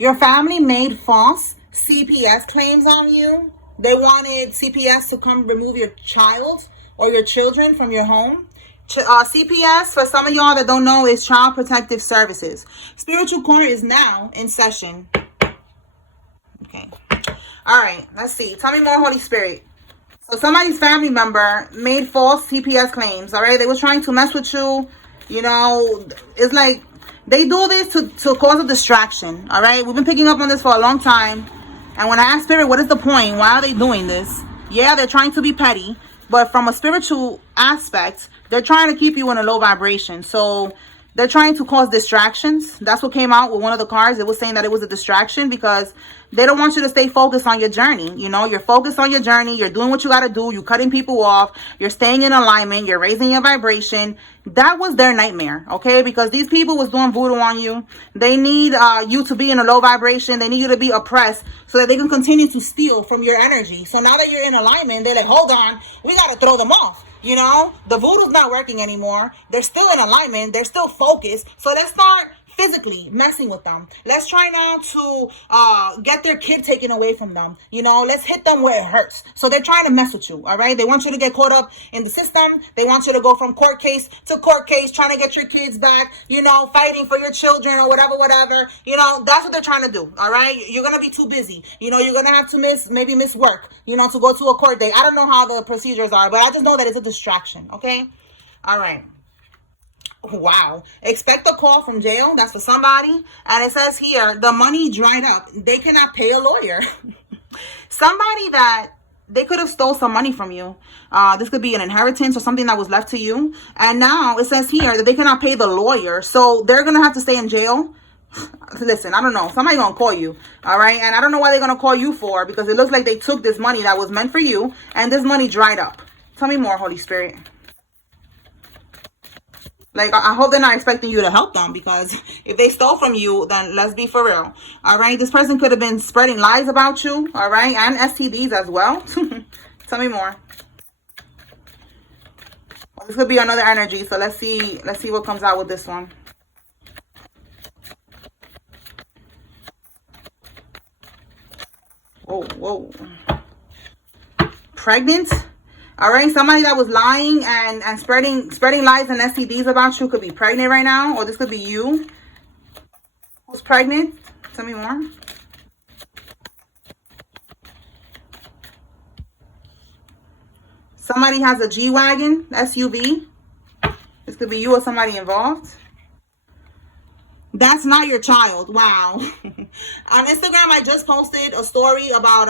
Your family made false CPS claims on you. They wanted CPS to come remove your child or your children from your home. CPS, for some of y'all that don't know, is Child Protective Services. Spiritual Court is now in session. Okay. All right. Let's see. Tell me more, Holy Spirit. So somebody's family member made false CPS claims. All right. They were trying to mess with you. You know, it's like they do this to cause a distraction. All right. We've been picking up on this for a long time. And when I ask Spirit, what is the point? Why are they doing this? Yeah, they're trying to be petty. But from a spiritual aspect, they're trying to keep you in a low vibration. So they're trying to cause distractions. That's what came out with one of the cards. It was saying that it was a distraction because they don't want you to stay focused on your journey. You know, you're focused on your journey. You're doing what you got to do. You're cutting people off. You're staying in alignment. You're raising your vibration. That was their nightmare, okay? Because these people was doing voodoo on you. They need you to be in a low vibration. They need you to be oppressed so that they can continue to steal from your energy. So now that you're in alignment, they're like, hold on, we got to throw them off. You know, the voodoo's not working anymore. They're still in alignment. They're still focused. So let's start physically messing with them. Let's try now to get their kid taken away from them. You know, let's hit them where it hurts. So they're trying to mess with you, all right? They want you to get caught up in the system. They want you to go from court case to court case, trying to get your kids back, you know, fighting for your children or whatever. You know, that's what they're trying to do, all right? You're going to be too busy. You know, you're going to have to miss work, you know, to go to a court date. I don't know how the procedures are, but I just know that it's a distraction, okay? All right. Wow. Expect a call from jail. That's for somebody. And it says here, the money dried up. They cannot pay a lawyer. Somebody that they could have stole some money from you. This could be an inheritance or something that was left to you. And now it says here that they cannot pay the lawyer. So they're going to have to stay in jail. Listen, I don't know. Somebody's going to call you. All right. And I don't know why they're going to call you for, because it looks like they took this money that was meant for you and this money dried up. Tell me more, Holy Spirit. Like, I hope they're not expecting you to help them, because if they stole from you, then let's be for real. All right. This person could have been spreading lies about you. All right. And STDs as well. Tell me more. Well, this could be another energy. So let's see what comes out with this one. Whoa. Pregnant. All right, somebody that was lying and spreading lies and STDs about you could be pregnant right now, or this could be you who's pregnant. Tell me more. Somebody has a G-Wagon, SUV. This could be you or somebody involved. That's not your child. Wow. On Instagram, I just posted a story about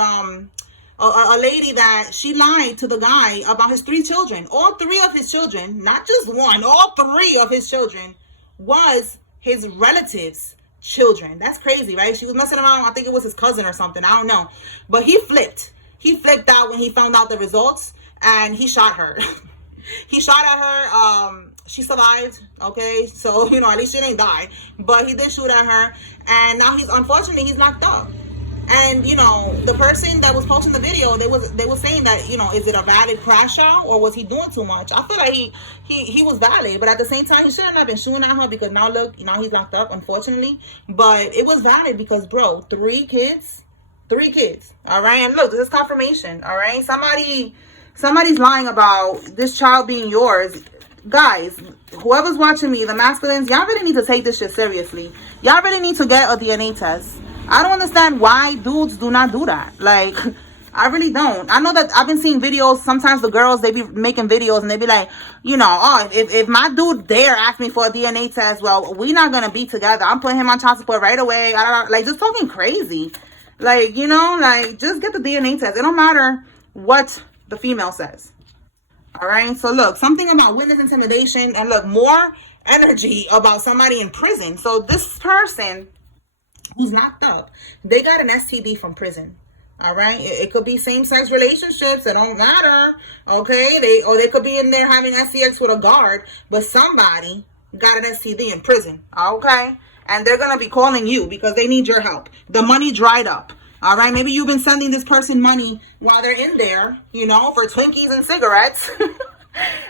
a lady that she lied to the guy about his 3 children. All 3 of his children, not just one, all 3 of his children was his relatives' children. That's crazy, right? She was messing around. I think it was his cousin or something. I don't know. But he flipped. He flipped out when he found out the results, and he shot her. He shot at her. She survived. Okay. So, you know, at least she didn't die. But he did shoot at her. And now unfortunately, he's locked up. And, you know, the person that was posting the video, they were saying that, you know, is it a valid crash out, or was he doing too much? I feel like he was valid, but at the same time, he shouldn't have been shooting at her, because now look, you know, he's locked up, unfortunately. But it was valid because, bro, 3 kids, all right? And look, this is confirmation, all right? Somebody's lying about this child being yours. Guys, whoever's watching me, the masculines, y'all really need to take this shit seriously. Y'all really need to get a DNA test. I don't understand why dudes do not do that. Like, I really don't. I know that I've been seeing videos. Sometimes the girls, they be making videos and they be like, you know, oh, if my dude dare ask me for a DNA test, well, we're not going to be together. I'm putting him on child support right away. Like, just talking crazy. Like, you know, like, just get the DNA test. It don't matter what the female says. All right. So look, something about witness intimidation, and look, more energy about somebody in prison. So this person who's locked up, they got an STD from prison. All right. It could be same-sex relationships. It don't matter. Okay. They could be in there having STX with a guard, but somebody got an STD in prison. Okay. And they're going to be calling you because they need your help. The money dried up. All right. Maybe you've been sending this person money while they're in there, you know, for Twinkies and cigarettes.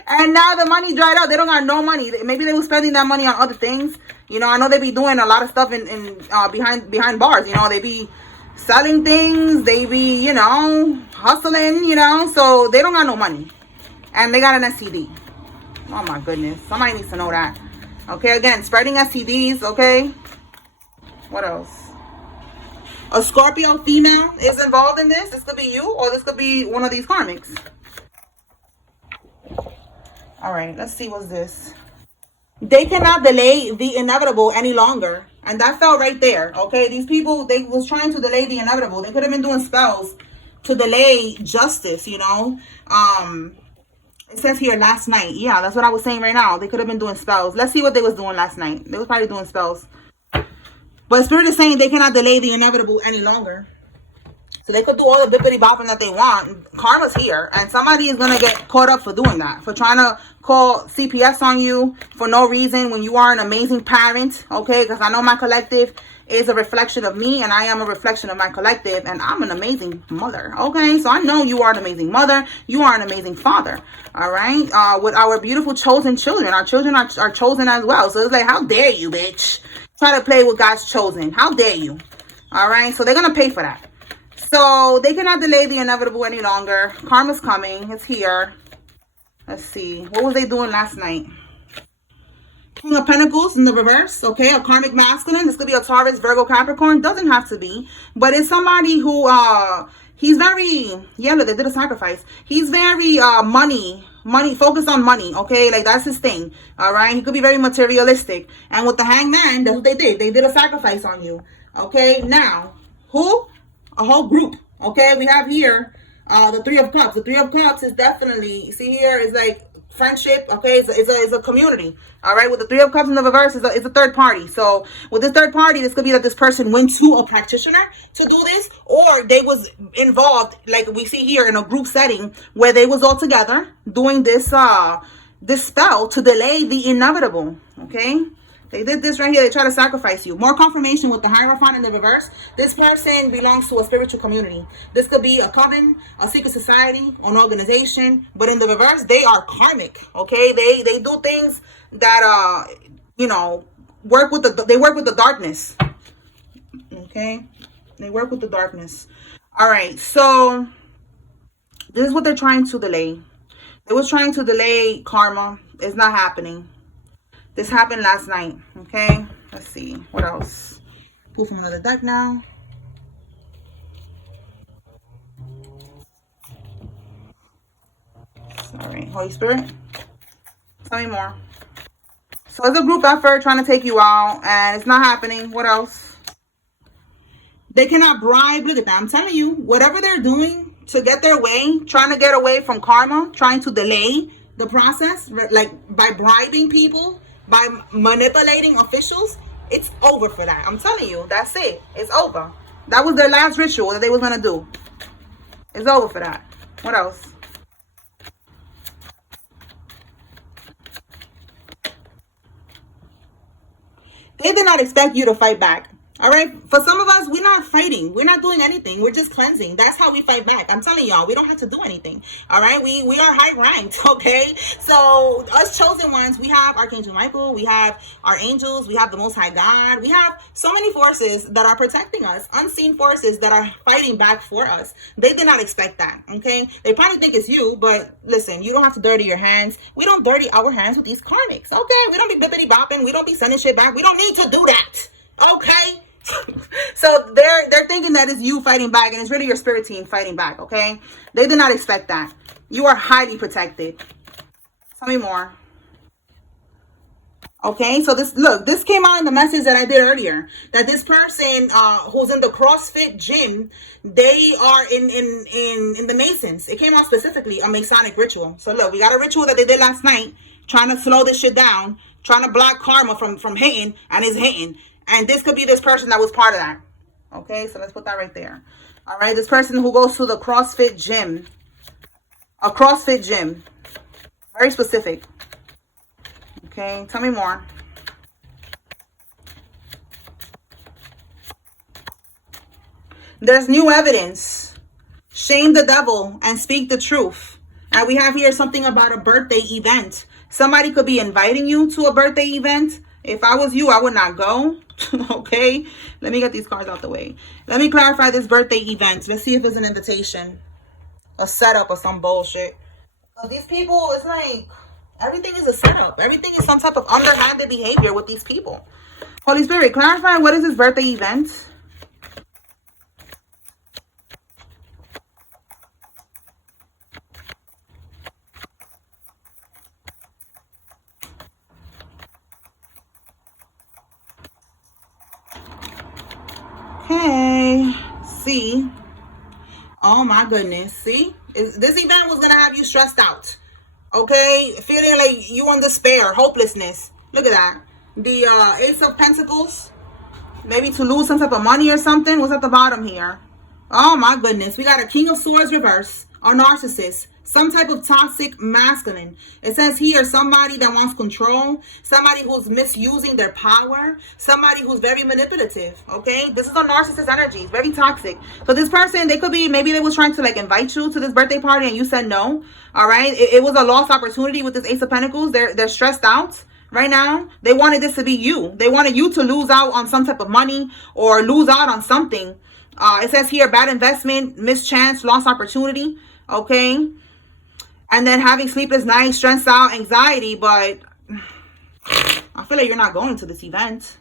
And now the money dried up. They don't got no money. Maybe they were spending that money on other things. You know, I know they be doing a lot of stuff in behind bars. You know, they be selling things, they be, you know, hustling, you know, so they don't got no money. And they got an STD. Oh my goodness. Somebody needs to know that. Okay, again, spreading STDs, okay? What else? A Scorpio female is involved in this. This could be you, or this could be one of these karmics. All right, let's see what's this. They cannot delay the inevitable any longer. And that fell right there, okay? These people, they was trying to delay the inevitable. They could have been doing spells to delay justice, you know? It says here last night. Yeah, that's what I was saying right now. They could have been doing spells. Let's see what they was doing last night. They was probably doing spells. But Spirit is saying they cannot delay the inevitable any longer. So they could do all the bippity bopping that they want. Karma's here. And somebody is going to get caught up for doing that. For trying to call CPS on you for no reason when you are an amazing parent. Okay? Because I know my collective is a reflection of me. And I am a reflection of my collective. And I'm an amazing mother. Okay? So I know you are an amazing mother. You are an amazing father. Alright? With our beautiful chosen children. Our children are chosen as well. So it's like, how dare you, bitch? Try to play with God's chosen. How dare you? Alright? So they're going to pay for that. So they cannot delay the inevitable any longer. Karma's coming. It's here. Let's see. What was they doing last night? King of Pentacles in the reverse. Okay, a karmic masculine. This could be a Taurus, Virgo, Capricorn. Doesn't have to be. But it's somebody who, he's very, yeah, look, they did a sacrifice. He's very money, focused on money. Okay, like that's his thing. All right, he could be very materialistic. And with the Hangman, that's what they did. They did a sacrifice on you. Okay, now, who? A whole group. Okay, we have here the Three of Cups. The Three of Cups is definitely, see here, is like friendship. Okay, it's a community. All right, with the Three of Cups in the reverse is a third party. So with this third party, this could be that this person went to a practitioner to do this, or they was involved, like we see here, in a group setting where they was all together doing this this spell to delay the inevitable. Okay, they did this right here. They try to sacrifice you. More confirmation with the Hierophant in the reverse. This person belongs to a spiritual community. This could be a coven, a secret society, an organization. But in the reverse, they are karmic. Okay, they do things that you know, work with the darkness. Okay, they work with the darkness. All right, so this is what they're trying to delay. They was trying to delay karma. It's not happening. This happened last night. Okay, let's see what else. Pull from another deck now. Sorry, Holy Spirit, tell me more. So it's a group effort trying to take you out, and it's not happening. What else? They cannot bribe. Look at that. I'm telling you, whatever they're doing to get their way, trying to get away from karma, trying to delay the process, like by bribing people, by manipulating officials, it's over for that. I'm telling you, that's it. It's over. That was their last ritual that they was going to do. It's over for that. What else? They did not expect you to fight back. All right, for some of us, we're not fighting. We're not doing anything. We're just cleansing. That's how we fight back. I'm telling y'all, we don't have to do anything. All right, we are high ranked. Okay, so us chosen ones, we have Archangel Michael, we have our angels, we have the Most High God, we have so many forces that are protecting us, unseen forces that are fighting back for us. They did not expect that. Okay, they probably think it's you, but listen, you don't have to dirty your hands. We don't dirty our hands with these karmics. Okay, we don't be bippity bopping. We don't be sending shit back. We don't need to do that. Okay. So they're thinking that it's you fighting back, and it's really your spirit team fighting back. Okay, they did not expect that. You are highly protected. Tell me more. Okay, so this came out in the message that I did earlier, that this person who's in the CrossFit gym, they are in the Masons. It came out specifically a Masonic ritual. So look, we got a ritual that they did last night, trying to slow this shit down, trying to block karma from hitting, and it's hitting. And this could be this person that was part of that. Okay, so let's put that right there. All right, this person who goes to the CrossFit gym. A CrossFit gym. Very specific. Okay, tell me more. There's new evidence. Shame the devil and speak the truth. And we have here something about a birthday event. Somebody could be inviting you to a birthday event. If I was you, I would not go. Okay, let me get these cards out the way. Let me clarify this birthday event. Let's see if it's an invitation, a setup, or some bullshit. These people, it's like everything is a setup. Everything is some type of underhanded behavior with these people. Holy Spirit, clarify, what is this birthday event? Okay, see. Oh my goodness, see? This event was going to have you stressed out. Okay, feeling like you in despair, hopelessness. Look at that. The Ace of Pentacles. Maybe to lose some type of money or something. What's at the bottom here? Oh my goodness. We got a King of Swords reverse. A narcissist. Some type of toxic masculine. It says here somebody that wants control. Somebody who's misusing their power. Somebody who's very manipulative. Okay. This is a narcissist energy. It's very toxic. So this person, they could be, maybe they was trying to like invite you to this birthday party and you said no. All right. It was a lost opportunity with this Ace of Pentacles. They're stressed out right now. They wanted this to be you. They wanted you to lose out on some type of money or lose out on something. It says here bad investment, missed chance, lost opportunity. Okay. And then having sleepless nights, stressed out, anxiety. But I feel like you're not going to this event.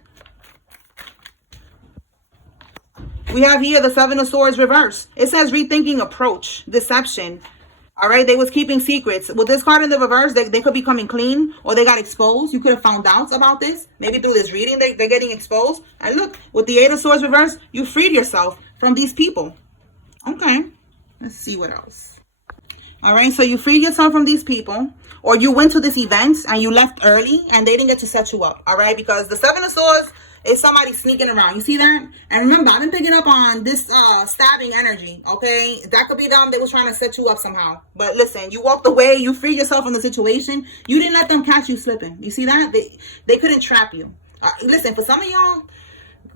We have here the Seven of Swords reverse. It says rethinking approach, deception. All right, they was keeping secrets. With this card in the reverse, they could be coming clean or they got exposed. You could have found out about this. Maybe through this reading, they're getting exposed. And look, with the Eight of Swords reverse, you freed yourself from these people. Okay, let's see what else. All right, so you freed yourself from these people, or you went to this event and you left early and they didn't get to set you up. All right, because the Seven of Swords is somebody sneaking around. You see that? And remember, I've been picking up on this stabbing energy. Okay, that could be them. They was trying to set you up somehow. But listen, you walked away. You freed yourself from the situation. You didn't let them catch you slipping. You see that? They couldn't trap you. Listen, for some of y'all,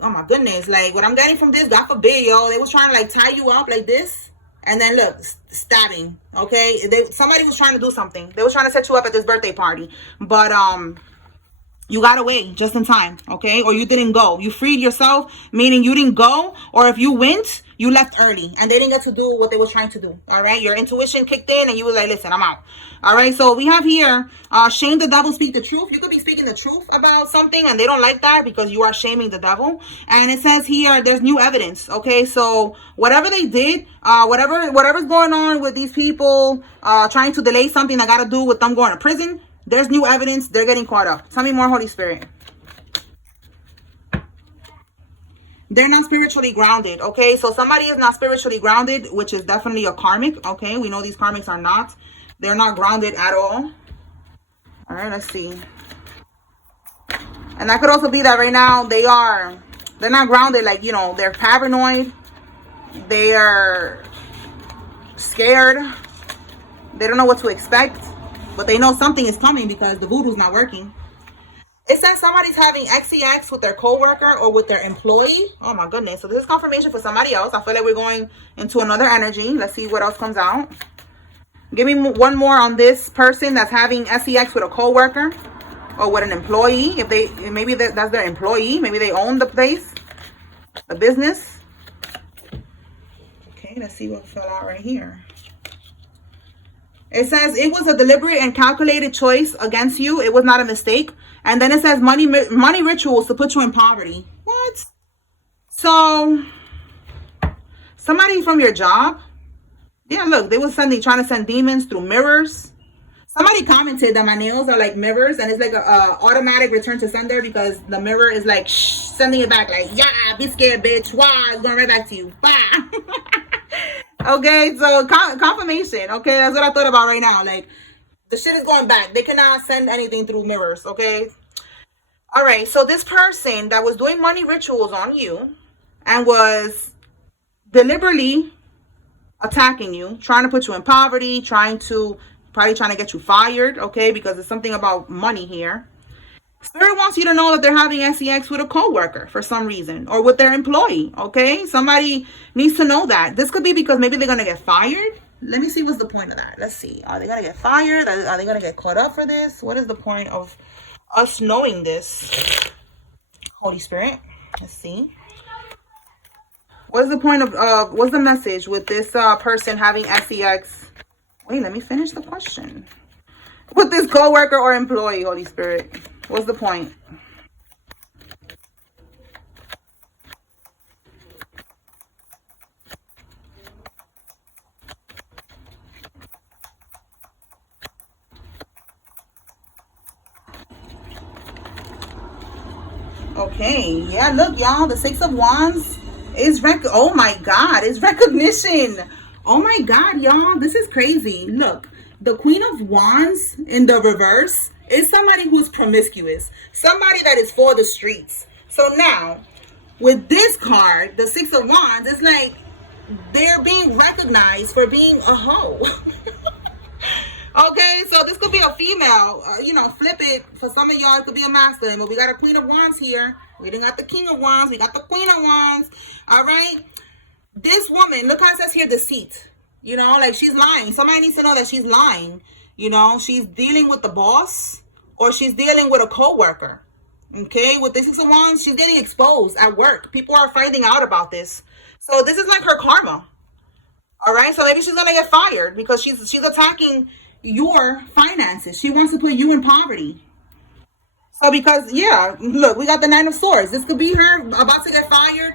oh my goodness, like what I'm getting from this, God forbid, y'all, they was trying to like tie you up like this. And then look, stabbing, okay? Somebody was trying to do something. They was trying to set you up at this birthday party. But you got away just in time, okay? Or you didn't go. You freed yourself, meaning you didn't go. Or if you went, you left early. And they didn't get to do what they were trying to do, all right? Your intuition kicked in and you was like, listen, I'm out. All right, so we have here, shame the devil, speak the truth. You could be speaking the truth about something and they don't like that because you are shaming the devil. And it says here, there's new evidence, okay? So whatever they did, whatever's going on with these people trying to delay something that got to do with them going to prison, there's new evidence. They're getting caught up. Tell me more, Holy Spirit. They're not spiritually grounded, okay? So somebody is not spiritually grounded, which is definitely a karmic, okay? We know these karmics are not. They're not grounded at all. All right, let's see. And that could also be that right now they're not grounded, like, you know, they're paranoid. They are scared. They don't know what to expect. But they know something is coming because the voodoo's not working. It says somebody's having XEX with their coworker or with their employee. Oh my goodness. So this is confirmation for somebody else. I feel like we're going into another energy. Let's see what else comes out. Give me one more on this person that's having SEX with a coworker or with an employee. Maybe that's their employee. Maybe they own the place, the business. Okay, let's see what fell out right here. It says it was a deliberate and calculated choice against you. It was not a mistake. And then it says money rituals to put you in poverty. What? So somebody from your job. Yeah, look, they was trying to send demons through mirrors. Somebody commented that my nails are like mirrors and it's like a automatic return to sender because the mirror is like sending it back like, yeah, be scared, bitch. Wow, it's going right back to you. Bye. Okay, so confirmation. Okay, that's what I thought about right now. Like, the shit is going back. They cannot send anything through mirrors, okay? All right, so this person that was doing money rituals on you and was deliberately attacking you, trying to put you in poverty, probably trying to get you fired, okay? Because there's something about money here. Spirit wants you to know that they're having SEX with a coworker for some reason or with their employee, okay? Somebody needs to know that. This could be because maybe they're going to get fired. Let me see what's the point of that. Let's see. Are they going to get fired? Are they going to get caught up for this? What is the point of us knowing this. Holy Spirit, let's see. What's the point of, what's the message with this person having sex? Wait, let me finish the question. With this coworker or employee, Holy Spirit, what's the point? Okay, yeah, look, y'all, the Six of Wands is oh my God, it's recognition. Oh my God, y'all, this is crazy. Look, the Queen of Wands in the reverse is somebody who's promiscuous, somebody that is for the streets. So now, with this card, the Six of Wands, it's like they're being recognized for being a hoe. Okay, so this could be a female, you know, flip it. For some of y'all, it could be a masculine, but we got a Queen of Wands here. We didn't got the King of Wands. We got the Queen of Wands. All right. This woman, look how it says here, deceit. You know, like she's lying. Somebody needs to know that she's lying. You know, she's dealing with the boss or she's dealing with a coworker. Okay, with the Six of Wands, she's getting exposed at work. People are finding out about this. So this is like her karma. All right, so maybe she's gonna get fired because she's attacking your finances. She wants to put you in poverty. So because, yeah, look, we got the Nine of Swords. This could be her about to get fired.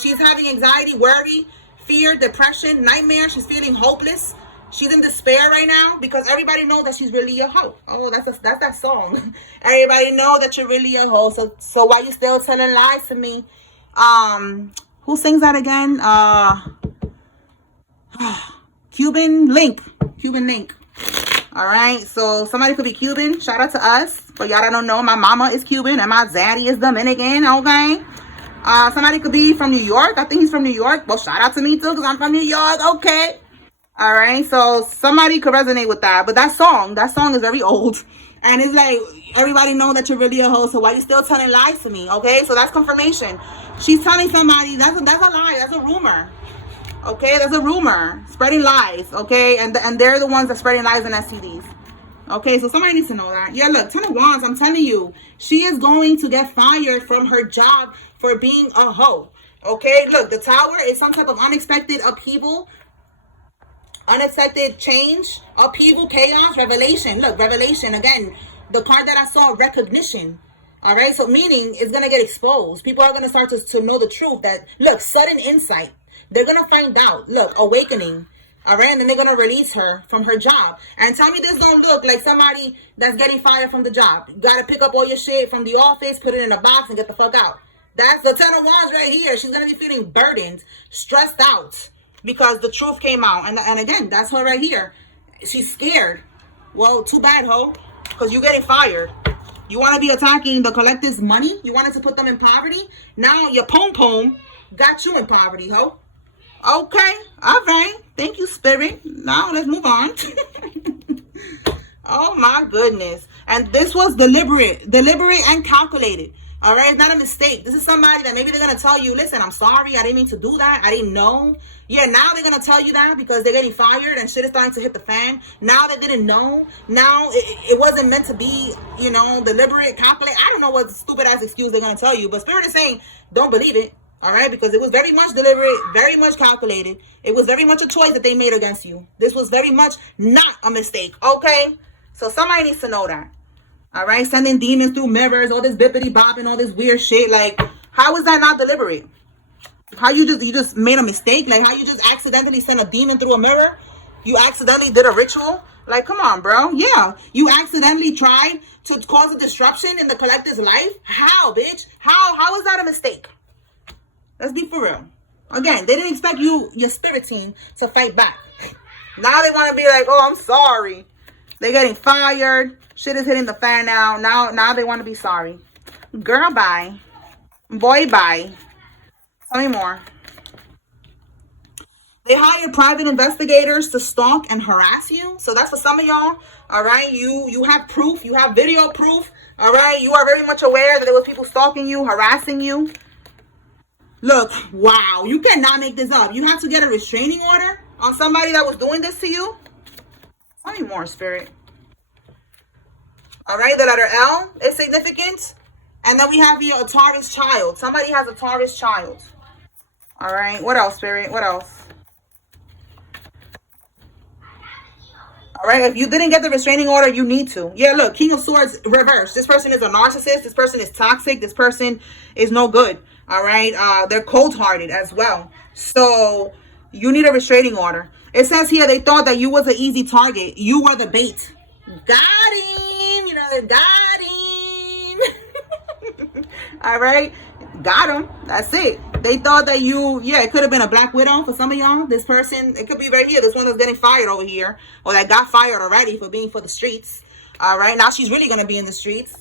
She's having anxiety, worry, fear, depression, nightmare. She's feeling hopeless. She's in despair right now because everybody knows that she's really a hoe. Oh, that's that song. Everybody know that you're really a hoe. So why you still telling lies to me? Who sings that again? Cuban Link. All right, so somebody could be Cuban. Shout out to us. For y'all that don't know, my mama is Cuban and my daddy is Dominican. Okay. Somebody could be from New York. I think he's from New York. Well, shout out to me too because I'm from New York. Okay. All right, so somebody could resonate with that. But that song is very old. And it's like, everybody know that you're really a hoe, so why you still telling lies to me? Okay, so that's confirmation. She's telling somebody, that's a lie, that's a rumor. Okay, that's a rumor. Spreading lies, okay? And they're the ones that spreading lies and STDs. Okay, so somebody needs to know that. Yeah, look, Ten of Wands, I'm telling you, she is going to get fired from her job for being a hoe. Okay, look, the Tower is some type of unexpected upheaval, unexpected change, upheaval, chaos, revelation. Look, revelation, again, the card that I saw, recognition. All right, so meaning it's going to get exposed. People are going to start to know the truth that, look, sudden insight. They're going to find out, look, awakening. All right, and then they're going to release her from her job. And tell me this don't look like somebody that's getting fired from the job. You got to pick up all your shit from the office, put it in a box, and get the fuck out. That's the Ten of Wands right here. She's going to be feeling burdened, stressed out, because the truth came out. And again, that's her right here. She's scared. Well, too bad, ho, because you're getting fired. You want to be attacking the collective's money? You wanted to put them in poverty? Now your pom-pom got you in poverty, ho. Okay, all right. Thank you, Spirit. Now let's move on. Oh my goodness. And this was deliberate and calculated. All right, it's not a mistake. This is somebody that maybe they're going to tell you, listen, I'm sorry, I didn't mean to do that. I didn't know. Yeah, now they're going to tell you that because they're getting fired and shit is starting to hit the fan. Now they didn't know. Now it wasn't meant to be, you know, deliberate, calculate. I don't know what stupid ass excuse they're going to tell you, but Spirit is saying, don't believe it. All right, because it was very much deliberate, very much calculated. It was very much a choice that they made against you. This was very much not a mistake, okay? So somebody needs to know that. All right, sending demons through mirrors, all this bippity bopping, all this weird shit. Like, how is that not deliberate? How you just made a mistake? Like, how you just accidentally sent a demon through a mirror? You accidentally did a ritual? Like, come on, bro. Yeah, you accidentally tried to cause a disruption in the collective's life? How, bitch? How is that a mistake? Let's be for real. Again, they didn't expect your spirit team to fight back. Now they want to be like, oh, I'm sorry. They're getting fired. Shit is hitting the fan now. Now they want to be sorry. Girl, bye. Boy, bye. Tell me more. They hire private investigators to stalk and harass you. So that's for some of y'all. All right. You have proof. You have video proof. All right. You are very much aware that there was people stalking you, harassing you. Look, wow, you cannot make this up. You have to get a restraining order on somebody that was doing this to you. Tell me more, Spirit. All right, the letter L is significant. And then we have here a Taurus child. Somebody has a Taurus child. All right, what else, Spirit? What else? All right, if you didn't get the restraining order, you need to. Yeah, look, King of Swords reverse. This person is a narcissist. This person is toxic. This person is no good. All right, they're cold-hearted as well. So you need a restraining order. It says here they thought that you was an easy target. You were the bait. Got him. You know, they got him. All right, got him. That's it. They thought that you, yeah, it could have been a Black Widow for some of y'all. This person, it could be right here. This one that's getting fired over here, or that got fired already for being for the streets. All right, now she's really going to be in the streets.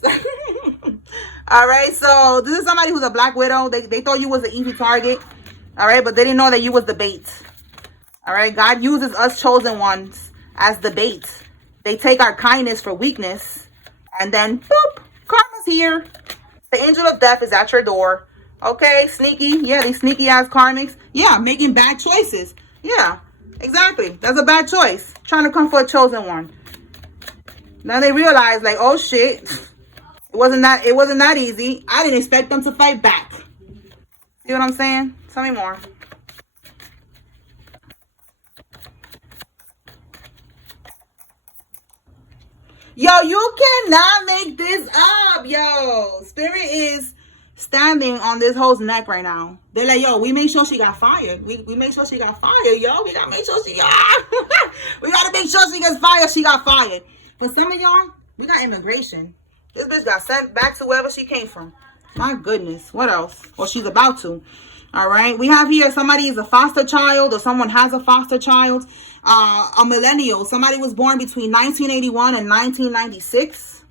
All right, so this is somebody who's a Black Widow. They thought you was an easy target. All right, but they didn't know that you was the bait. All right, God uses us chosen ones as the bait. They take our kindness for weakness, and then, boop, karma's here. The angel of death is at your door. Okay, sneaky. Yeah, these sneaky ass karmics. Yeah, making bad choices. Yeah, exactly. That's a bad choice. Trying to come for a chosen one. Then they realize, like, oh shit, it wasn't that easy. I didn't expect them to fight back. See what I'm saying? Tell me more. Yo, you cannot make this up, yo. Spirit is standing on this hoe's neck right now. They're like, yo, we make sure she got fired. We make sure she got fired, yo. We gotta make sure she got we gotta make sure she gets fired. She got fired. For some of y'all, we got immigration. This bitch got sent back to wherever she came from. My goodness. What else? Well, she's about to. All right. We have here somebody is a foster child, or someone has a foster child. A millennial. Somebody was born between 1981 and 1996.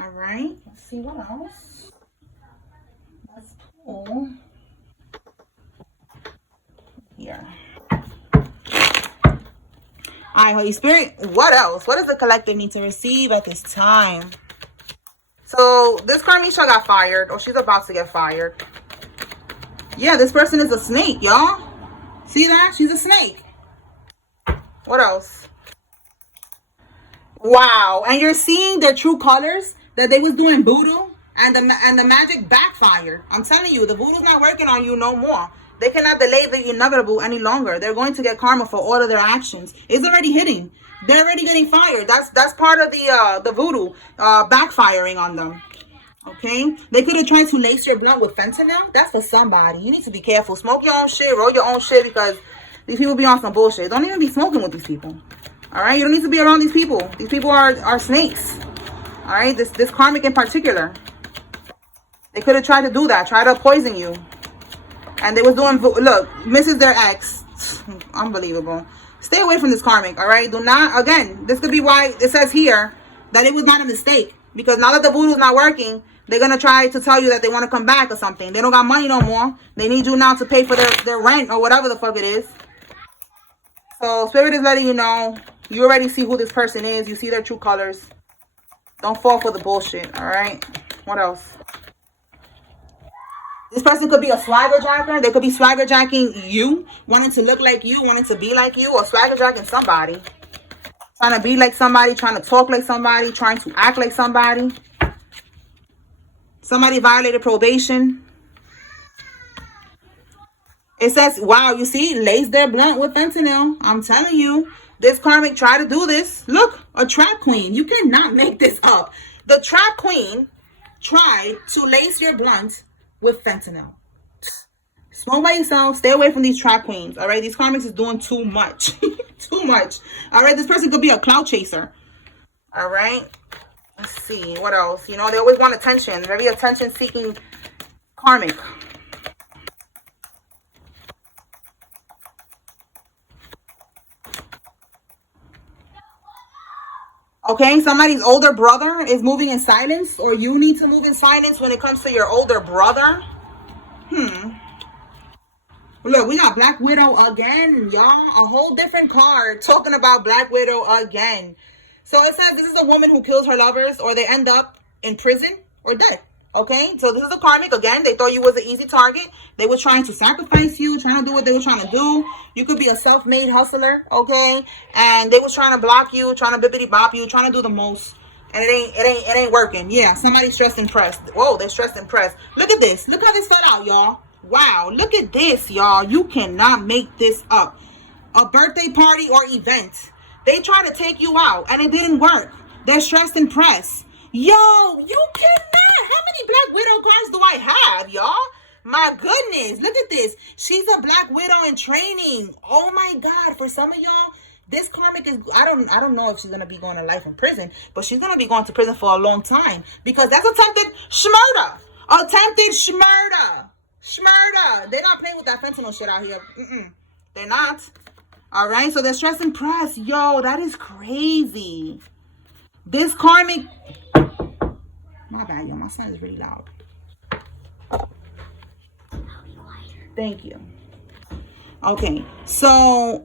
All right. Let's see what else. Let's pull here. All right, Holy Spirit. What else? What does the collective need to receive at this time? So this Karmisha got fired, or she's about to get fired. Yeah, this person is a snake, y'all. See that? She's a snake. What else? Wow. And you're seeing their true colors, that they was doing voodoo, and the magic backfired. I'm telling you, the voodoo's not working on you no more. They cannot delay the inevitable any longer. They're going to get karma for all of their actions. It's already hitting. They're already getting fired. That's part of the voodoo backfiring on them. Okay, they could have tried to lace your blunt with fentanyl. That's for somebody. You need to be careful. Smoke your own shit, roll your own shit, because these people be on some bullshit. Don't even be smoking with these people. All right, you don't need to be around these people. These people are snakes. All right, this karmic in particular. They could have tried to do that, try to poison you, and they was doing. Look, Mrs. Their ex. Unbelievable. Stay away from this karmic. All right, do not. Again, this could be why it says here that it was not a mistake, because now that the voodoo's not working, they're going to try to tell you that they want to come back or something. They don't got money no more. They need you now to pay for their rent or whatever the fuck it is. So Spirit is letting you know, you already see who this person is. You see their true colors. Don't fall for the bullshit, all right? What else? This person could be a swagger jacker. They could be swagger jacking you, wanting to look like you, wanting to be like you, or swagger jacking somebody. Trying to be like somebody, trying to talk like somebody, trying to act like somebody. Somebody violated probation. It says, wow, you see, lace their blunt with fentanyl. I'm telling you, this karmic tried to do this. Look, a trap queen. You cannot make this up. The trap queen tried to lace your blunt with fentanyl. Smoke by yourself. Stay away from these trap queens. All right, these karmics is doing too much. Too much. All right, this person could be a clout chaser. All right. Let's see, what else? You know, they always want attention. Very attention-seeking karmic. Okay, somebody's older brother is moving in silence, or you need to move in silence when it comes to your older brother. Look, we got Black Widow again, y'all. A whole different card talking about Black Widow again. So it says this is a woman who kills her lovers, or they end up in prison or dead. Okay, so this is a karmic. Again, they thought you was an easy target. They were trying to sacrifice you, trying to do what they were trying to do. You could be a self-made hustler, okay? And they was trying to block you, trying to bippity bop you, trying to do the most. and it ain't working. Yeah, somebody's stressed and pressed. Whoa, they're stressed and pressed. Look at this. Look how this fell out, y'all. Wow, look at this, y'all. You cannot make this up. A birthday party or event. They try to take you out and it didn't work. They're stressed and pressed. Yo, you cannot. How many Black Widow cards do I have, y'all? My goodness, look at this. She's a Black Widow in training. Oh my God, for some of y'all, this karmic is, I don't know if she's gonna be going to life in prison, but she's gonna be going to prison for a long time because that's attempted murder. Attempted murder. Murder. They're not playing with that fentanyl shit out here. They're not. All right, so they're stressed and pressed. Yo, that is crazy. This karmic. My bad, yo. My son is really loud. Thank you. Okay, so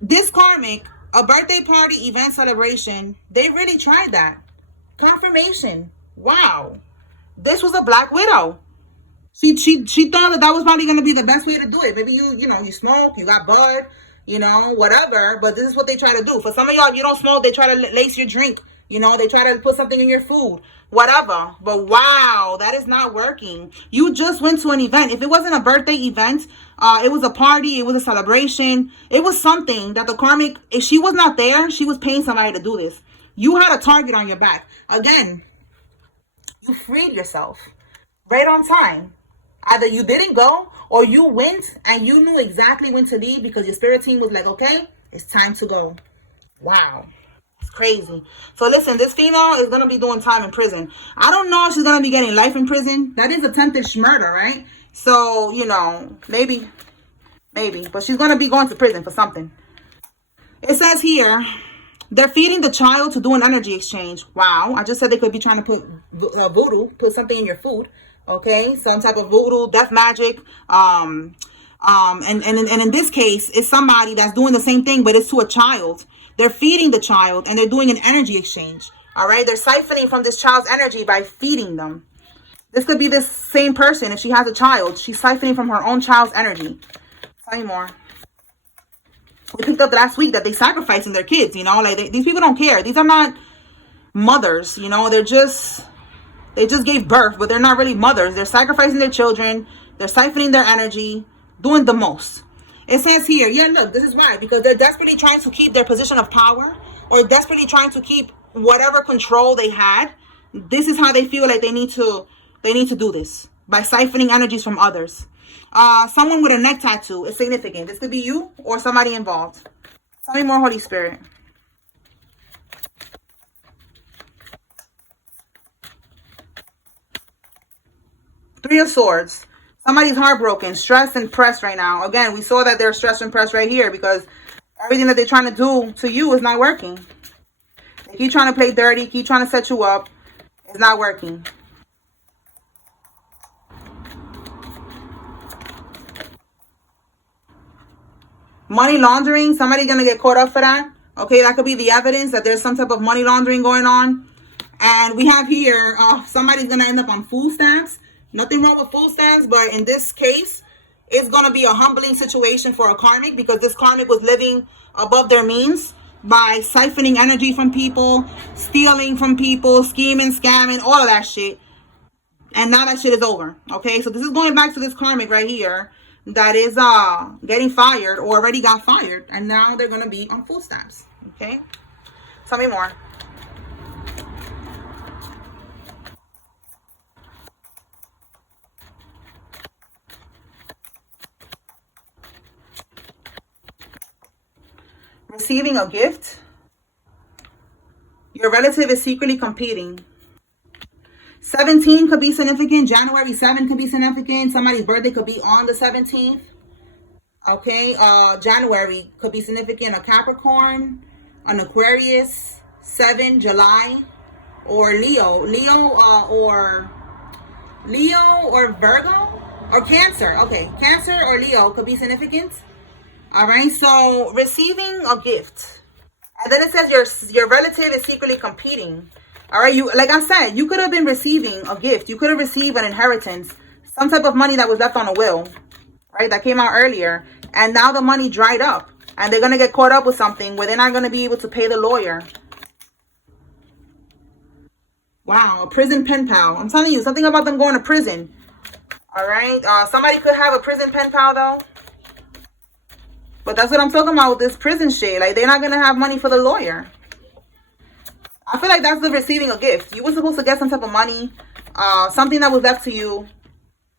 this karmic, a birthday party, event, celebration, they really tried that. Confirmation. Wow. This was a Black Widow. She thought that was probably going to be the best way to do it. Maybe you smoke, you got bud, whatever. But this is what they try to do. For some of y'all, if you don't smoke, they try to lace your drink. They try to put something in your food, whatever. But wow, that is not working. You just went to an event. If it wasn't a birthday event, it was a party, it was a celebration. It was something that the karmic, if she was not there, she was paying somebody to do this. You had a target on your back. Again, you freed yourself right on time. Either you didn't go or you went and you knew exactly when to leave because your spirit team was like, okay, it's time to go. Wow. It's crazy. So listen, this female is going to be doing time in prison. I don't know if she's going to be getting life in prison. That is attempted murder, right? So, maybe. But she's going to be going to prison for something. It says here, they're feeding the child to do an energy exchange. Wow. I just said they could be trying to put voodoo, put something in your food. Okay, some type of voodoo, death magic, and in this case, it's somebody that's doing the same thing, but it's to a child. They're feeding the child, and they're doing an energy exchange. All right, they're siphoning from this child's energy by feeding them. This could be this same person. If she has a child, she's siphoning from her own child's energy. Tell me more. We picked up last week that they're sacrificing their kids. These people don't care. These are not mothers. They just gave birth, but they're not really mothers. They're sacrificing their children. They're siphoning their energy, doing the most. It says here, yeah, look, this is why. Because they're desperately trying to keep their position of power or desperately trying to keep whatever control they had. This is how they feel like they need to do this by siphoning energies from others. Someone with a neck tattoo is significant. This could be you or somebody involved. Tell me more, Holy Spirit. Three of Swords. Somebody's heartbroken, stressed and pressed right now. Again, we saw that they're stressed and pressed right here because everything that they're trying to do to you is not working. They keep trying to play dirty, keep trying to set you up. It's not working. Money laundering. Somebody's going to get caught up for that. Okay, that could be the evidence that there's some type of money laundering going on. And we have here, somebody's going to end up on food stamps. Nothing wrong with food stamps, but in this case, it's going to be a humbling situation for a karmic because this karmic was living above their means by siphoning energy from people, stealing from people, scheming, scamming, all of that shit. And now that shit is over. Okay, so this is going back to this karmic right here that is getting fired or already got fired. And now they're going to be on food stamps. Okay, tell me more. Receiving a gift. Your relative is secretly competing. 17 could be significant. January 7 could be significant. Somebody's birthday could be on the 17th. Okay. January could be significant. A Capricorn, an Aquarius, 7 July, or Leo. Leo or Virgo or Cancer. Okay. Cancer or Leo could be significant. All right, so receiving a gift. And then it says your relative is secretly competing. All right, like I said, you could have been receiving a gift. You could have received an inheritance, some type of money that was left on a will, right? That came out earlier. And now the money dried up. And they're going to get caught up with something where they're not going to be able to pay the lawyer. Wow, a prison pen pal. I'm telling you, something about them going to prison. All right. Somebody could have a prison pen pal, though. But that's what I'm talking about with this prison shit. Like, they're not going to have money for the lawyer. I feel like that's the receiving a gift. You were supposed to get some type of money. Something that was left to you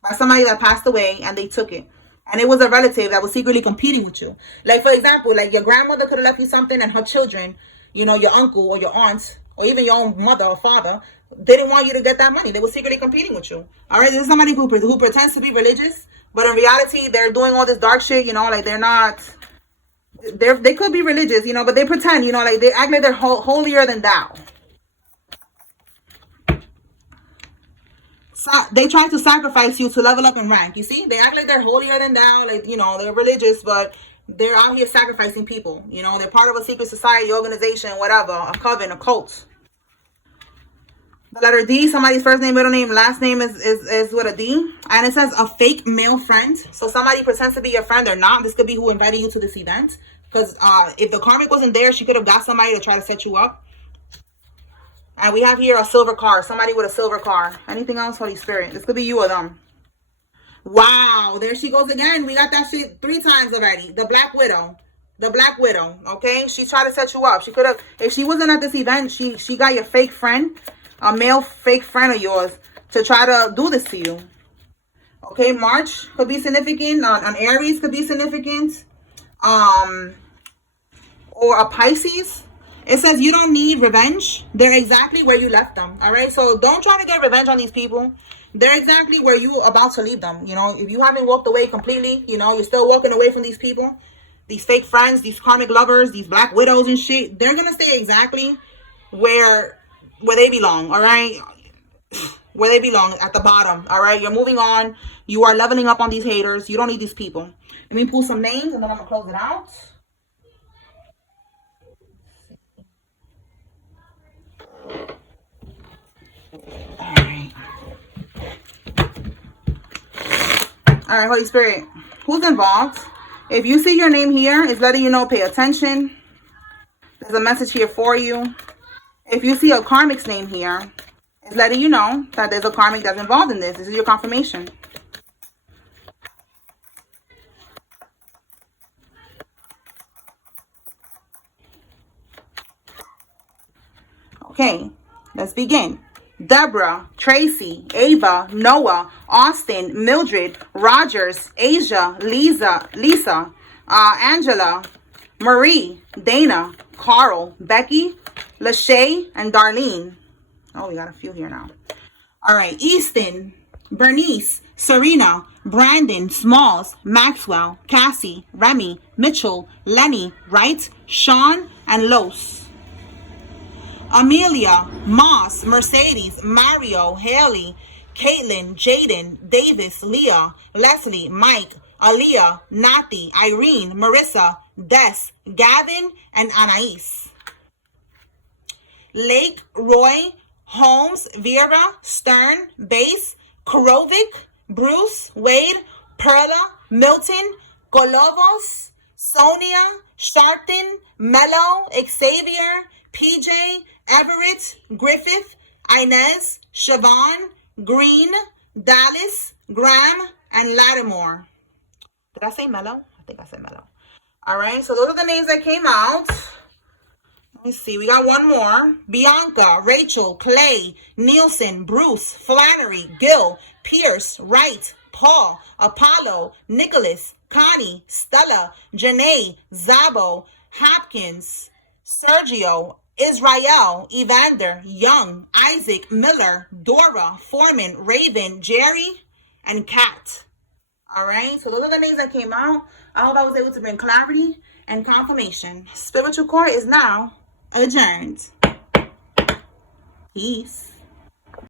by somebody that passed away, and they took it. And it was a relative that was secretly competing with you. Like, for example, like your grandmother could have left you something, and her children, you know, your uncle or your aunt, or even your own mother or father, didn't want you to get that money. They were secretly competing with you. All right, this is somebody who pretends to be religious, but in reality, they're doing all this dark shit, you know, like they're not, they could be religious, you know, but they pretend, you know, like they act like they're holier than thou. So they try to sacrifice you to level up in rank. You see, they act like they're holier than thou, like, you know, they're religious, but they're out here sacrificing people. You know, they're part of a secret society, organization, whatever, a coven, a cult. The letter D, somebody's first name, middle name, last name is with a D. And it says a fake male friend. So somebody pretends to be your friend or not. This could be who invited you to this event. Because if the karmic wasn't there, she could have got somebody to try to set you up. And we have here a silver car. Somebody with a silver car. Anything else, Holy Spirit? This could be you or them. Wow. There she goes again. We got that shit 3 times already. The Black Widow. The Black Widow. Okay? She tried to set you up. She could have... If she wasn't at this event, she got your fake friend. A male fake friend of yours. To try to do this to you. Okay? March could be significant. An Aries could be significant. Or a Pisces. It says you don't need revenge. They're exactly where you left them. All right. So don't try to get revenge on these people. They're exactly where you about to leave them. You know, if you haven't walked away completely, you know, you're still walking away from these people, these fake friends, these karmic lovers, these black widows and shit. They're going to stay exactly where they belong. All right. Where they belong, at the bottom. All right. You're moving on. You are leveling up on these haters. You don't need these people. Let me pull some names and then I'm going to close it out. All right, Holy Spirit, who's involved? If you see your name here, it's letting you know, pay attention. There's a message here for you. If you see a karmic's name here, it's letting you know that there's a karmic that's involved in this. This is your confirmation. Okay, let's begin. Deborah, Tracy, Ava, Noah, Austin, Mildred, Rogers, Asia, Lisa, Angela, Marie, Dana, Carl, Becky, Lachey, and Darlene. Oh, we got a few here now. All right, Easton, Bernice, Serena, Brandon, Smalls, Maxwell, Cassie, Remy, Mitchell, Lenny, Wright, Sean, and Los. Amelia, Moss, Mercedes, Mario, Haley, Caitlin, Jaden, Davis, Leah, Leslie, Mike, Aaliyah, Nati, Irene, Marissa, Des, Gavin, and Anais. Lake, Roy, Holmes, Vera, Stern, Bass, Korovic, Bruce, Wade, Perla, Milton, Golovos, Sonia, Sharpton, Mello, Xavier, PJ, Everett, Griffith, Inez, Siobhan, Green, Dallas, Graham, and Lattimore. Did I say Mello? I think I said Mello. All right, so those are the names that came out. Let me see. We got one more. Bianca, Rachel, Clay, Nielsen, Bruce, Flannery, Gil, Pierce, Wright, Paul, Apollo, Nicholas, Connie, Stella, Janae, Zabo, Hopkins, Sergio, Israel, Evander, Young, Isaac, Miller, Dora, Foreman, Raven, Jerry, and Kat. All right, so those are the names that came out. I hope I was able to bring clarity and confirmation. Spiritual court is now adjourned. Peace.